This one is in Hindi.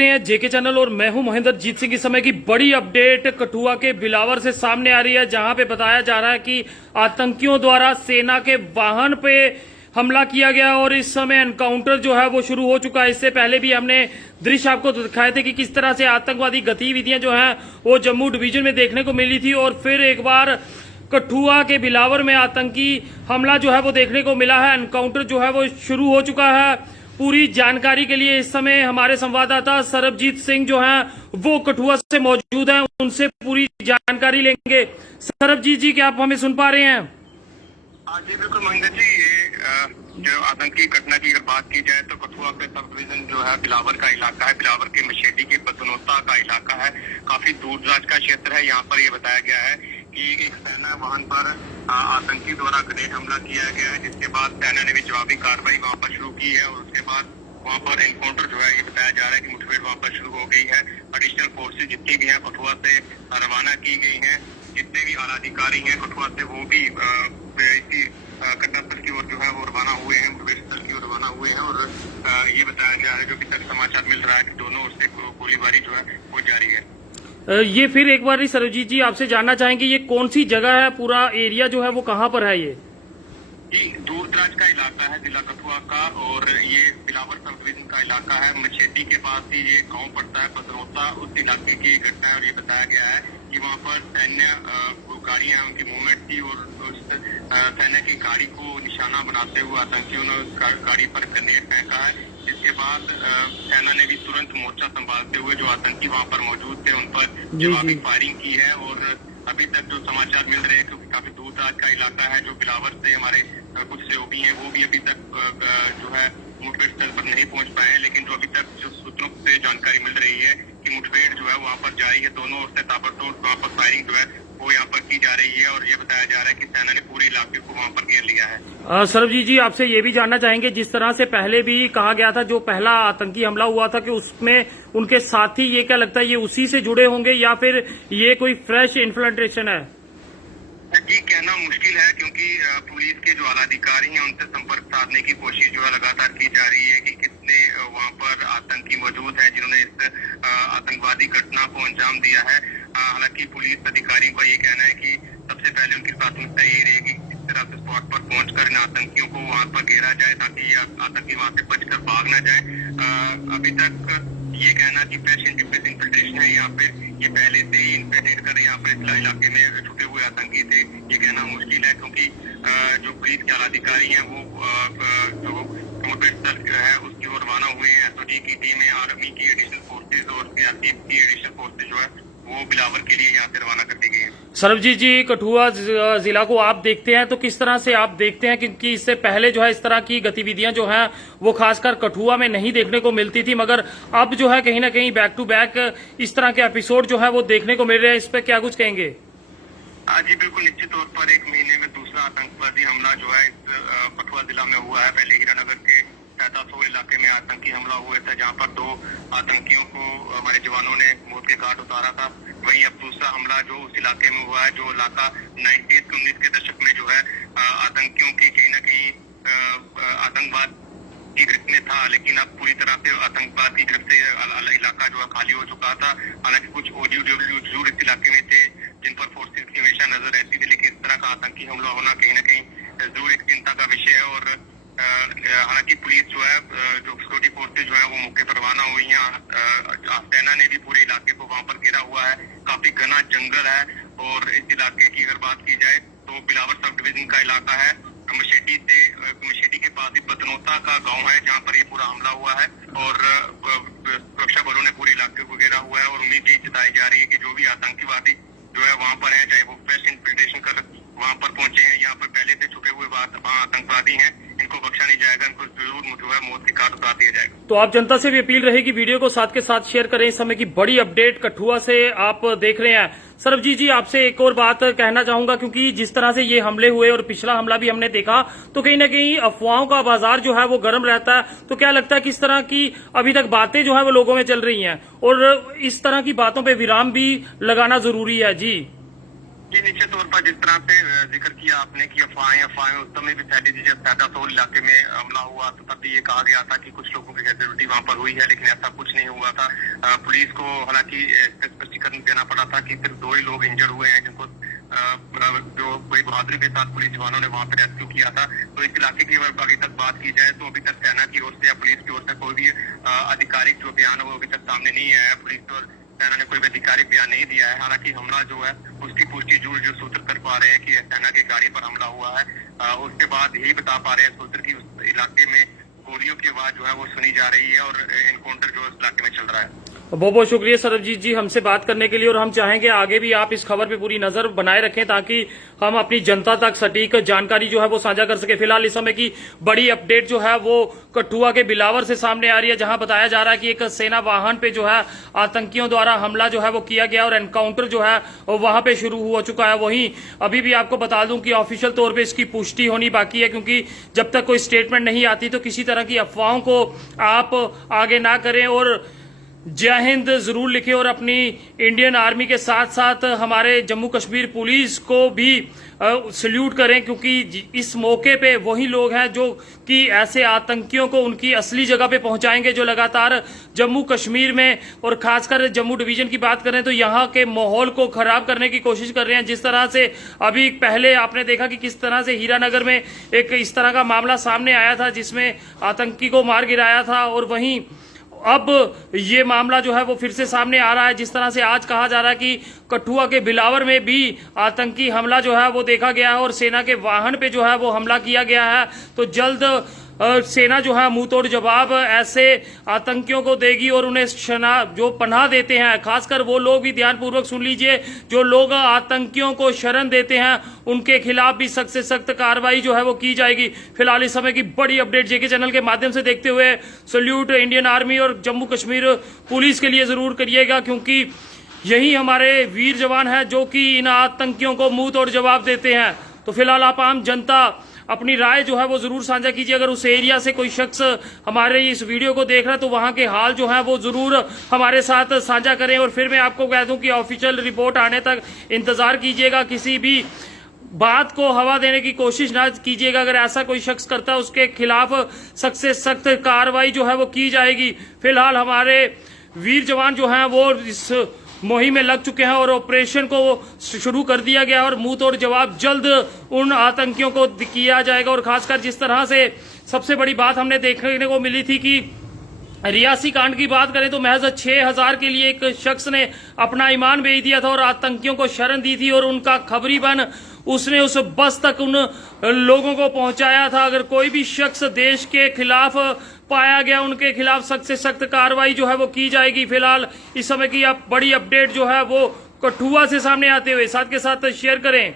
रहे हैं जेके चैनल और मैं हूं महेंद्र जीत सिंह। इस समय की बड़ी अपडेट कठुआ के बिलावर से सामने आ रही है, जहां पे बताया जा रहा है कि आतंकियों द्वारा सेना के वाहन पे हमला किया गया और इस समय एनकाउंटर जो है वो शुरू हो चुका है। इससे पहले भी हमने दृश्य आपको दिखाए थे कि किस तरह से आतंकवादी गतिविधियां जो है वो जम्मू डिवीजन में देखने को मिली थी और फिर एक बार कठुआ के बिलावर में आतंकी हमला जो है वो देखने को मिला है। एनकाउंटर जो है वो शुरू हो चुका है। पूरी जानकारी के लिए इस समय हमारे संवाददाता सरबजीत सिंह जो हैं वो कठुआ से मौजूद हैं, उनसे पूरी जानकारी लेंगे। सरबजीत जी, क्या आप हमें सुन पा रहे हैं? हाँ जी बिल्कुल महेंद्र जी, ये जो आतंकी घटना की अगर बात की जाए तो कठुआ के सब डिवीजन जो है बिलावर का इलाका है। बिलावर के मशेटी के बदनोता का इलाका है, काफी दूर दराज का क्षेत्र है। यहाँ पर ये बताया गया है कि एक सेना वाहन पर आतंकी द्वारा ग्रेनेड हमला किया गया है, जिसके बाद सेना ने भी जवाबी कार्रवाई वहाँ पर शुरू की है और उसके बाद वहाँ पर एनकाउंटर जो है ये बताया जा रहा है कि मुठभेड़ वहाँ पर शुरू हो गई है। एडिशनल फोर्सेज जितनी भी हैं कठुआ से रवाना की गई हैं, जितने भी आला अधिकारी हैं कठुआ से वो भी इसी घटनास्थल की ओर जो है वो रवाना हुए हैं, मुठभेड़ स्थल की ओर रवाना हुए हैं। और ये बताया जा रहा है, जो अभी तक समाचार मिल रहा है कि दोनों ओर से गोलीबारी जो है वो जारी है। ये फिर एक बार सरबजीत जी आपसे जानना चाहेंगे, ये कौन सी जगह है, पूरा एरिया जो है वो कहाँ पर है? ये जी दूर दराज का इलाका है जिला कठुआ का, और ये बिलावर सब डिवीजन का इलाका है। मछेटी के पास ही ये गांव पड़ता है बदनोता, उस इलाके की घटना है। और ये बताया गया है कि वहाँ पर सैन्य गाड़ियां उनकी मूवमेंट थी और सैन्य की गाड़ी को निशाना बनाते हुए आतंकियों ने गाड़ी पर ग्रेनेड फेंका है, जिसके बाद सेना ने भी तुरंत मोर्चा संभालते हुए जो आतंकी वहाँ पर मौजूद थे उन पर जवाबी फायरिंग की है। और अभी तक जो समाचार मिल रहे हैं, क्योंकि काफी दूर दराज का इलाका है, जो बिलावर से हमारे कुछ सहयोगी हैं वो भी अभी तक जो है मुठभेड़ स्थल पर नहीं पहुंच पाए हैं, लेकिन जो अभी तक जो सूत्रों से जानकारी मिल रही है कि मुठभेड़ जो है वहाँ पर जारी है। दोनों ओर से ताबड़तोड़ वहाँ पर फायरिंग जो है वो यहाँ पर की जा रही है और ये बताया जा रहा है कि सेना ने पूरे इलाके को वहाँ पर घेर लिया है। सरबजीत जी, आपसे ये भी जानना चाहेंगे, जिस तरह से पहले भी कहा गया था, जो पहला आतंकी हमला हुआ था कि उसमें उनके साथी, ये क्या लगता है ये उसी से जुड़े होंगे या फिर ये कोई फ्रेश इन्फ्लेट्रेशन है? जी कहना मुश्किल है, क्योंकि पुलिस के जो आला अधिकारी हैं उनसे संपर्क साधने की कोशिश जो है लगातार की जा रही है कि कितने वहाँ पर आतंकी मौजूद हैं जिन्होंने इस आतंकवादी घटना को अंजाम दिया है। हालांकि पुलिस अधिकारियों का ये कहना है कि सबसे पहले उनकी प्राथमिकता ये रहेगी किस तरह से स्पॉट पर पहुंचकर इन आतंकियों को वहाँ पर घेरा जाए ताकि ये आतंकी वहाँ से बचकर भाग न जाए। अभी तक ये कहना कि फ्रेश इन्फिल्ट्रेशन है यहाँ पे, ये पहले से ही इन्फिल्ट्रेट कर यहाँ पे इस इलाके में छुपे हुए आतंकी थे, ये कहना मुश्किल है। क्योंकि जो पुलिस के आला अधिकारी हैं वो जो मुठभेड़ स्थल है उसकी ओर रवाना हुए हैं। एसओजी की टीमें, आर्मी की एडिशनल फोर्सेज और सीआरपीएफ की एडिशनल फोर्सेज जो है वो बिलावर के लिए यहाँ से रवाना कर दी गई है। सरबजीत जी, कठुआ जिला को आप देखते हैं तो किस तरह से आप देखते हैं, क्योंकि इससे पहले जो है इस तरह की गतिविधियां जो हैं वो खासकर कठुआ में नहीं देखने को मिलती थी, मगर अब जो है कहीं ना कहीं बैक टू बैक इस तरह के एपिसोड जो है वो देखने को मिल रहे हैं। इस पर क्या कुछ कहेंगे? जी बिल्कुल, निश्चित तौर पर एक महीने में दूसरा आतंकवादी हमला जो है इस कठुआ जिला में हुआ है। पहले हीरानगर के सहतासोल इलाके में आतंकी हमला हुआ था, जहां पर 2 आतंकियों को हमारे जवानों ने मौत के घाट उतारा था। वहीं अब दूसरा हमला जो उस इलाके में हुआ है, जो इलाका 19 के दशक में जो है आतंकियों की कहीं न कहीं आतंकवाद की गिरफ्त में था, लेकिन अब पूरी तरह से आतंकवाद की गिरफ्त से इलाका जो है खाली हो चुका था। हालांकि कुछ ओजीडब्ल्यू जरूर इस इलाके में थे जिन पर फोर्सेज की हमेशा नजर रहती थी, लेकिन इस तरह का आतंकी हमला होना कहीं न कहीं जरूर एक चिंता का विषय है। और हालांकि पुलिस जो है, जो सिक्योरिटी फोर्सेज जो है वो मौके पर रवाना हुई है। सेना ने भी पूरे इलाके को वहाँ पर घेरा हुआ है, काफी घना जंगल है। और इस इलाके की अगर बात की जाए तो बिलावर सब डिवीजन का इलाका है। मशेटी के पास ही बदनोता का गांव है जहां पर ये पूरा हमला हुआ है और सुरक्षा बलों ने पूरे इलाके को घेरा हुआ है। और उम्मीद ये जताई जा रही है कि जो भी आतंकवादी जो है वहाँ पर है, चाहे वो फ्रेश इन्फिल्ट्रेशन कर वहाँ पर पहुंचे हैं, यहाँ पर पहले से छुपे हुए आतंकवादी हैं, इनको बख्शा नहीं जाएगा, इनको जरूर जो है मौत के घाट उतार दिया जाएगा। तो आप जनता से भी अपील रहेगी, वीडियो को साथ के साथ शेयर करें। इस समय की बड़ी अपडेट कठुआ से आप देख रहे हैं। सरबजीत जी, आपसे एक और बात कहना चाहूंगा, क्योंकि जिस तरह से ये हमले हुए और पिछला हमला भी हमने देखा, तो कहीं ना कहीं अफवाहों का बाजार जो है वो गर्म रहता है। तो क्या लगता है किस तरह की अभी तक बातें जो है वो लोगों में चल रही हैं और इस तरह की बातों पे विराम भी लगाना जरूरी है? जी निश्चित तौर पर जिस तरह से जिक्र किया आपने कि अफवाहें उस समय भी फैली थी जब सहतासोल इलाके में हमला हुआ, तो तब भी ये कहा गया था कि कुछ लोगों की कैजुअलिटी वहाँ पर हुई है, लेकिन ऐसा कुछ नहीं हुआ था। पुलिस को हालांकि स्पष्टीकरण देना पड़ा था कि सिर्फ 2 ही लोग इंजर्ड हुए हैं, जिनको जो बड़ी बहादुरी के साथ पुलिस जवानों ने वहां पर रेस्क्यू किया था। तो इस इलाके की अगर अभी तक बात की जाए तो अभी तक सेना की ओर से या पुलिस की ओर से कोई भी आधिकारिक जो बयान है वो अभी तक सामने नहीं आया है। पुलिस और सेना ने कोई भी आधिकारिक बयान नहीं दिया है। हालांकि हमला जो है उसकी पुष्टि जो सूत्र कर पा रहे हैं कि सेना की गाड़ी पर हमला हुआ है, उसके बाद यही बता पा रहे हैं सूत्र की उस इलाके में गोलियों की आवाज जो है वो सुनी जा रही है और एनकाउंटर जो इस इलाके में चल रहा है। बहुत बहुत शुक्रिया सरबजीत जी हमसे बात करने के लिए, और हम चाहेंगे आगे भी आप इस खबर पे पूरी नजर बनाए रखें ताकि हम अपनी जनता तक सटीक जानकारी जो है वो साझा कर सके। फिलहाल इस समय की बड़ी अपडेट जो है वो कठुआ के बिलावर से सामने आ रही है, जहां बताया जा रहा है कि एक सेना वाहन पे जो है आतंकियों द्वारा हमला जो है वो किया गया और एनकाउंटर जो है वहां पे शुरू हो चुका है। वहीं अभी भी आपको बता दूं कि ऑफिशियल तौर पर इसकी पुष्टि होनी बाकी है, क्योंकि जब तक कोई स्टेटमेंट नहीं आती तो किसी तरह की अफवाहों को आप आगे ना करें और जय हिंद जरूर लिखें और अपनी इंडियन आर्मी के साथ साथ हमारे जम्मू कश्मीर पुलिस को भी सल्यूट करें, क्योंकि इस मौके पे वही लोग हैं जो कि ऐसे आतंकियों को उनकी असली जगह पे पहुंचाएंगे जो लगातार जम्मू कश्मीर में और खासकर जम्मू डिवीजन की बात करें तो यहाँ के माहौल को खराब करने की कोशिश कर रहे हैं। जिस तरह से अभी पहले आपने देखा कि किस तरह से हीरानगर में एक इस तरह का मामला सामने आया था जिसमें आतंकी को मार गिराया था, और वहीं अब ये मामला जो है वो फिर से सामने आ रहा है। जिस तरह से आज कहा जा रहा है कि कठुआ के बिलावर में भी आतंकी हमला जो है वो देखा गया है और सेना के वाहन पे जो है वो हमला किया गया है, तो जल्द सेना जो है मुंह तोड़ जवाब ऐसे आतंकियों को देगी और उन्हें जो पनाह देते हैं, खासकर वो लोग भी ध्यानपूर्वक सुन लीजिए, जो लोग आतंकियों को शरण देते हैं उनके खिलाफ भी सख्त से सख्त कार्रवाई जो है वो की जाएगी। फिलहाल इस समय की बड़ी अपडेट जेके चैनल के माध्यम से देखते हुए सल्यूट इंडियन आर्मी और जम्मू कश्मीर पुलिस के लिए जरूर करिएगा, क्योंकि यही हमारे वीर जवान हैं जो कि इन आतंकियों को मुंह तोड़ जवाब देते हैं। तो फिलहाल आप आम जनता अपनी राय जो है वो जरूर साझा कीजिए। अगर उस एरिया से कोई शख्स हमारे इस वीडियो को देख रहा है तो वहां के हाल जो है वो जरूर हमारे साथ साझा करें। और फिर मैं आपको कह दूं कि ऑफिशियल रिपोर्ट आने तक इंतजार कीजिएगा, किसी भी बात को हवा देने की कोशिश ना कीजिएगा। अगर ऐसा कोई शख्स करता है उसके खिलाफ सख्त से सख्त कार्रवाई जो है वो की जाएगी। फिलहाल हमारे वीर जवान जो हैं वो इस मुहिम में लग चुके हैं और ऑपरेशन को शुरू कर दिया गया और मुंह तोड़ जवाब जल्द उन आतंकियों को किया जाएगा। और खासकर जिस तरह से सबसे बड़ी बात हमने देखने को मिली थी कि रियासी कांड की बात करें तो महज 6000 के लिए एक शख्स ने अपना ईमान बेच दिया था और आतंकियों को शरण दी थी और उनका खबरी बन उसने उस बस तक उन लोगों को पहुंचाया था। अगर कोई भी शख्स देश के खिलाफ पाया गया उनके खिलाफ सख्त से सख्त कार्रवाई जो है वो की जाएगी। फिलहाल इस समय की बड़ी अपडेट जो है वो कठुआ से सामने आते हुए साथ के साथ शेयर करें।